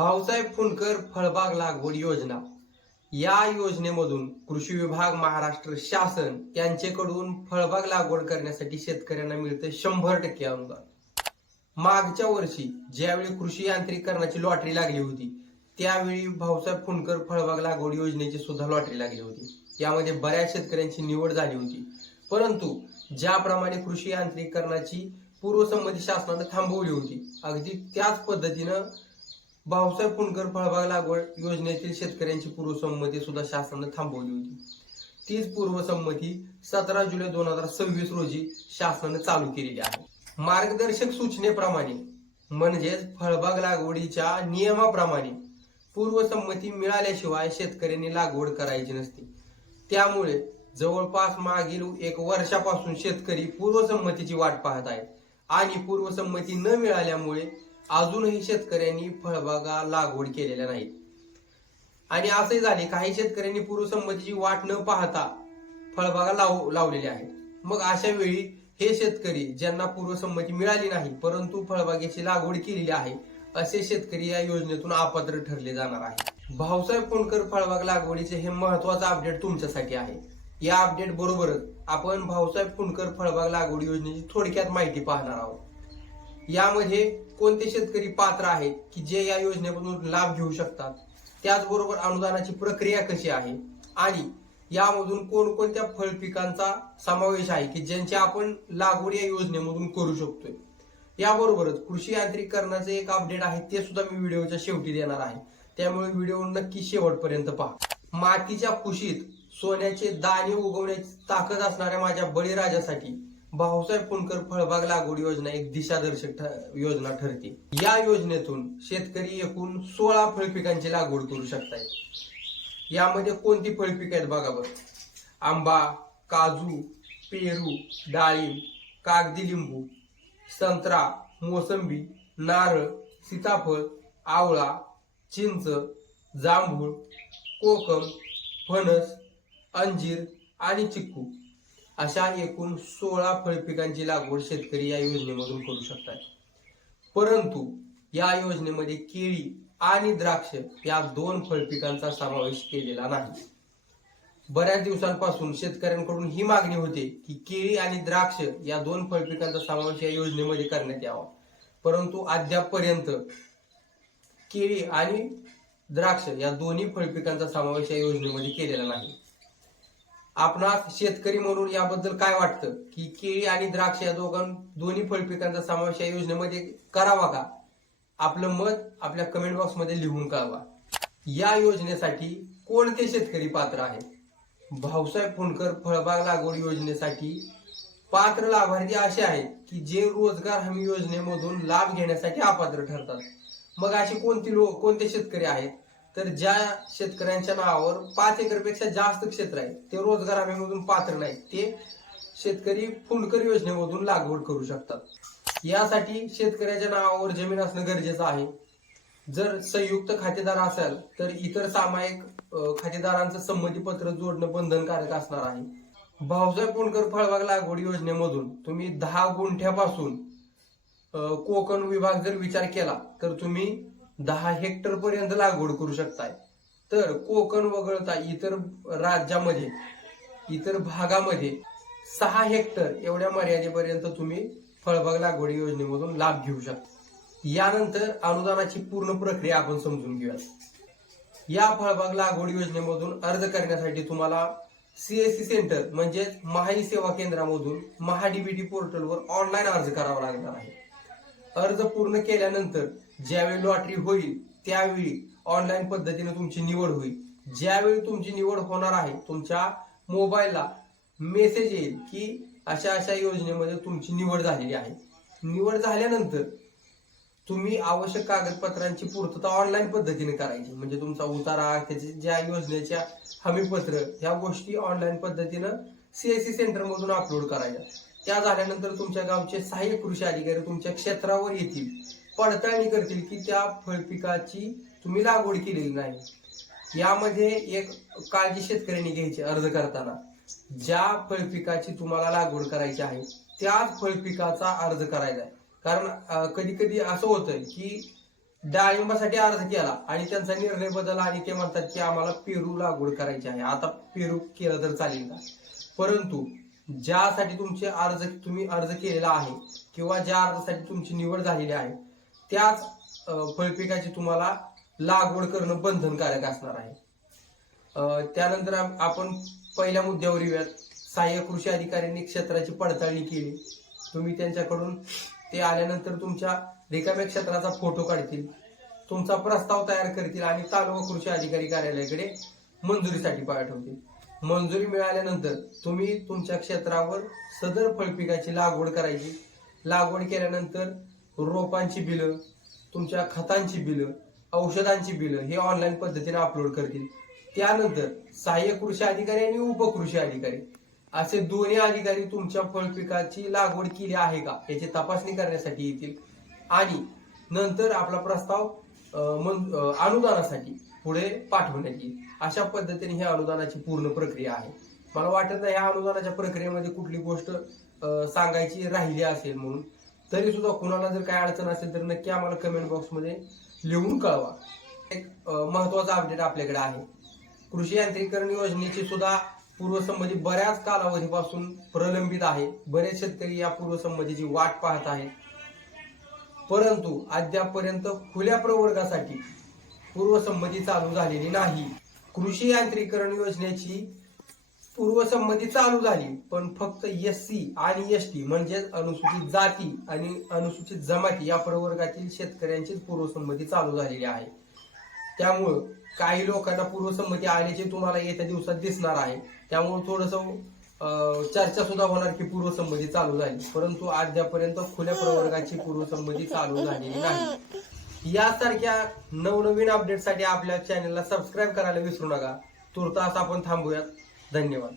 भाऊसाहेब फुंडकर फळबाग लागवड योजना या योजनेमधून कृषी विभाग महाराष्ट्र शासन यांच्याकडून फळबाग लागवड करण्यासाठी शेतकऱ्यांना मिळते 100% अनुदान। मागच्या वर्षी ज्यावेळी कृषी यांत्रिकीकरणाची लॉटरी लागली होती त्यावेळी भाऊसाहेब फुंडकर फळबाग लागवड योजनेची सुद्धा लॉटरी लागली होती। यामध्ये बऱ्याच शेतकऱ्यांची निवड झाली होती, परंतु ज्याप्रमाणे कृषी यांत्रिकीकरणाची पूर्वसंमती शासनाने थांबवली होती, अगदी त्याच पद्धतीनं भाऊसाहेब फुंडकर फळबाग लागवड योजनेतील शेतकऱ्यांची पूर्वसंमती सुद्धा शासनाने थांबवली होती। तीच पूर्वसंमती 17 जुलै 2026 रोजी शासनाने चालू केलेली आहे। मार्गदर्शक सूचनेप्रमाणे म्हणजेच फळबाग लागवडीच्या नियमाप्रमाणे पूर्वसंमती मिळाल्याशिवाय शेतकऱ्यांनी लागवड करायची नसते। त्यामुळे जवळपास मागील 1 वर्षापासून शेतकरी पूर्वसंमतीची वाट पाहत आहेत आणि पूर्वसंमती न मिळाल्यामुळे अजूनही शेतकऱ्यांनी फळबागा लागवड केलेल्या नाहीत। आणि असंही झाले काही शेतकऱ्यांनी पूर्वसंमतीची वाट न पाहता फळबागा लावलेल्या आहेत। मग अशा वेळी हे शेतकरी ज्यांना पूर्वसंमती मिळाली नाही परंतु फळबागेची लागवड केलेली आहे असे शेतकरी या योजनेतून अपात्र ठरले जाणार आहे। भाऊसाहेब फुंडकर फळबाग लागवडीचे हे महत्त्वाचं अपडेट तुमच्यासाठी आहे। या अपडेट बरोबरच आपण भाऊसाहेब फुंडकर फळबाग लागवड योजनेची थोडक्यात माहिती पाहणार आहोत। यामध्ये कोणते शेतकरी पात्र आहेत की जे या योजनेमधून लाभ घेऊ शकतात, त्याचबरोबर अनुदानाची प्रक्रिया कशी आहे आणि यामधून कोणकोणत्या फळ पिकांचा समावेश आहे की ज्यांची आपण लागवड या योजनेमधून करू शकतोय। याबरोबरच कृषी यांत्रिकीकरणाचे एक अपडेट आहे ते सुद्धा मी व्हिडिओच्या शेवटी देणार आहे, त्यामुळे व्हिडिओ नक्की शेवटपर्यंत पहा। मातीच्या कुशीत सोन्याचे दाणे उगवण्याची ताकद असणाऱ्या माझ्या बळीराजासाठी भाऊसाहेब फुंडकर फळबाग लागवड योजना एक दिशादर्शक योजना ठरते। या योजनेतून शेतकरी एकूण 16 फळपिकांची लागवड करू शकतात। यामध्ये कोणती फळपिक आहेत बघा बरं। आंबा, काजू, पेरू, डाळिंब, कागदी लिंबू, संत्रा, मोसंबी, नारळ, सीताफळ, आवळा, चिंच, जांभूळ, कोकम, फणस, अंजीर आणि चिक्कू अशा एकूण 16 फळपिकांची लागवड शेतकरी या योजनेमधून करू शकतात। परंतु या योजनेमध्ये केळी आणि द्राक्ष या 2 फळपिकांचा समावेश केलेला नाही। बऱ्याच दिवसांपासून शेतकऱ्यांकडून ही मागणी होते की केळी आणि द्राक्ष या 2 फळपिकांचा समावेश या योजनेमध्ये करण्यात यावा, परंतु अद्यापपर्यंत केळी आणि द्राक्ष या दोन्ही फळपिकांचा समावेश या योजनेमध्ये केलेला नाही। आपणास शेतकरी म्हणून याबद्दल काय वाटतं की केळी आणि द्राक्ष या दोन्ही फळपिकांचा समावेश या योजनेमध्ये करावा का? आपलं मत आपल्या कमेंट बॉक्स मध्ये लिहून कळवा। या योजनेसाठी कोणते शेतकरी पात्र आहेत? भाऊसाहेब फुंडकर फळबाग लागवड योजनेसाठी पात्र लाभार्थी असे आहेत की जे रोजगार हमी योजनेमधून लाभ घेण्यासाठी अपात्र ठरतात। मग असे कोणते शेतकरी आहेत? तर ज्या शेतकऱ्यांच्या नावावर 5 एकरपेक्षा जास्त क्षेत्र आहे ते रोजगार हमीमधून पात्र नाहीत, ते शेतकरी फुंडकर योजनेमधून लागवड करू शकतात। यासाठी शेतकऱ्याच्या नावावर जमीन असणं गरजेचं आहे। जर संयुक्त खातेदार असेल तर इतर सामायिक खातेदारांचं संमतीपत्र जोडणं बंधनकारक असणार आहे। भाऊसाहेब फुंडकर फळबाग लागवड योजनेमधून तुम्ही 10 गुंठ्यापासून कोकण विभाग जर विचार केला तर तुम्ही 10 हेक्टर पर्यंत लागवड करू शकताय। तर कोकण वगळता इतर राज्यामध्ये इतर भागामध्ये 6 हेक्टर एवढ्या मर्यादेपर्यंत तुम्ही फळबाग लागवड योजनेमधून लाभ घेऊ शकता। यानंतर अनुदानाची पूर्ण प्रक्रिया आपण समजून घेऊया। या फळबाग लागवड योजनेमधून अर्ज करण्यासाठी तुम्हाला सीएससी सेंटर म्हणजेच महाई सेवा केंद्रामधून महाडीबीटी पोर्टलवर ऑनलाईन अर्ज करावा लागणार आहे। अर्ज पूर्ण केल्यानंतर ज्यावेळी लॉटरी होईल त्यावेळी ऑनलाईन पद्धतीने तुमची निवड होईल। ज्यावेळी तुमची निवड होणार आहे तुमच्या मोबाईलला मेसेज येईल की अशा अशा योजनेमध्ये तुमची निवड झालेली आहे। निवड झाल्यानंतर तुम्ही आवश्यक कागदपत्रांची पूर्तता ऑनलाईन पद्धतीने करायची, म्हणजे तुमचा उतारा, त्याचे ज्या योजनेच्या हमीपत्र ह्या गोष्टी ऑनलाईन पद्धतीनं सीएससी सेंटर मधून अपलोड करायच्या। त्या झाल्यानंतर तुमच्या गावचे सहाय्यक कृषी अधिकारी तुमच्या क्षेत्रावर येतील, पडताळणी करतील की त्या फळपिकाची तुम्ही लागवड केलेली नाही। यामध्ये एक काळजी शेतकऱ्यांनी घ्यायची अर्ज करताना, ज्या फळपिकाची तुम्हाला लागवड करायची आहे त्याच फळपिकाचा अर्ज करायचा आहे। कारण कधी कधी असं होतं की डाळिंबासाठी अर्ज केला आणि त्यांचा निर्णय बदलला आणि ते म्हणतात की आम्हाला पेरू लागवड करायची आहे. आता पेरू केलं तर चालेल का? परंतु ज्यासाठी तुम्ही अर्ज केलेला आहे किंवा ज्या अर्जासाठी तुमची निवड झालेली आहे त्याच फळपिकाची तुम्हाला लागवड करणं बंधनकारक असणार आहे. त्यानंतर आपण पहिल्या मुद्द्यावर येऊयात. सहाय्यक कृषी अधिकाऱ्यांनी क्षेत्राची पडताळणी केली. तुम्ही त्यांच्याकडून ते आल्यानंतर तुमच्या रिकाम्या क्षेत्राचा फोटो काढतील, तुमचा प्रस्ताव तयार करतील आणि तालुका कृषी अधिकारी कार्यालयाकडे मंजुरीसाठी पाठवतील. मंजुरी मिळाल्यानंतर तुम्ही तुमच्या क्षेत्रावर सदर फळपिकाची लागवड करायची. लागवड केल्यानंतर रोपांची बिलं, तुमच्या खतांची बिलं, औषधांची बिलं हे ऑनलाईन पद्धतीने अपलोड करतील. त्यानंतर सहाय्यक कृषी अधिकारी आणि उपकृषी अधिकारी असे दोन्ही अधिकारी तुमच्या फळपिकाची लागवड केली आहे का याची तपासणी करण्यासाठी येतील आणि नंतर आपला प्रस्ताव अनुदानासाठी पुढे पाठवण्यात येईल. अशा पद्धतीने ही अनुदानाची पूर्ण प्रक्रिया आहे. मला वाटत नाही या अनुदानाच्या प्रक्रियेमध्ये कुठली गोष्ट सांगायची राहिली असेल म्हणून. तरी सुद्धा कुणाला जर काय अडचण असेल तर नक्की आम्हाला कमेंट बॉक्समध्ये लिहून कळवा. एक महत्वाचा अपडेट आपल्याकडे आहे. कृषी यांत्रिकरण योजनेची सुद्धा पूर्वसंमती बऱ्याच कालावधीपासून प्रलंबित आहे. बरेच शेतकरी या पूर्वसंमतीची वाट पाहत आहेत, परंतु अद्यापपर्यंत खुल्या प्रवर्गासाठी पूर्वसंमती चालू झालेली नाही. कृषी यांत्रिकरण योजनेची पूर्वसंमती चालू झाली, पण फक्त SC आणि ST म्हणजेच अनुसूचित जाती आणि अनुसूचित जमाती या प्रवर्गातील शेतकऱ्यांचीच पूर्वसंमती चालू झालेली आहे. त्यामुळं काही लोकांना पूर्वसंमती आल्याचे तुम्हाला येत्या दिवसात दिसणार आहे. त्यामुळे थोडंसं चर्चा सुद्धा होणार की पूर्वसंमती चालू झाली, परंतु अद्यापर्यंत खुल्या प्रवर्गाची पूर्वसंमती चालू झालेली नाही. यासारख्या नवनवीन अपडेटसाठी आपल्या चॅनलला सबस्क्राईब करायला विसरू नका. तुर्तास आपण थांबूयात. धन्यवाद.